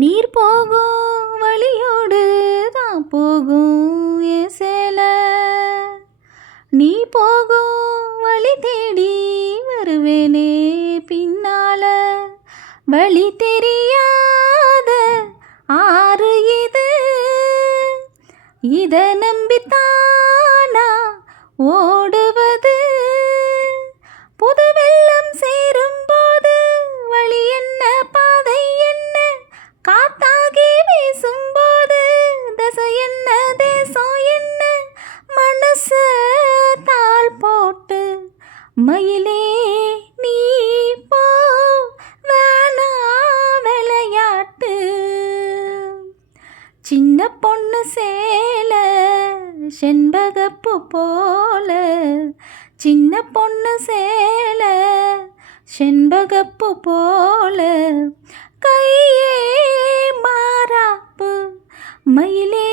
நீர் போகும் வழியோடு தான் போகும் என் சேலை. நீ போகும் வழி தேடி வருவேனே பின்னால. வழி தெரியாத ஆறு இது, இத நம்பித்தானா ஓடுவது. புது வெள்ளம் சேரும் போது வழி என்ன பாதை என்ன, காத்தாகி வீசும்போது தசை என்ன தேசம் என்ன. மனச தாள் போட்டு மயிலே நீ போ, வேணா விளையாட்டு. சின்ன பொண்ணு சேலை செண்பகப்பூ போல, சின்ன பொண்ணு சேலை செண்பகப்பூ போல. கையே மாறாப்பு மயிலே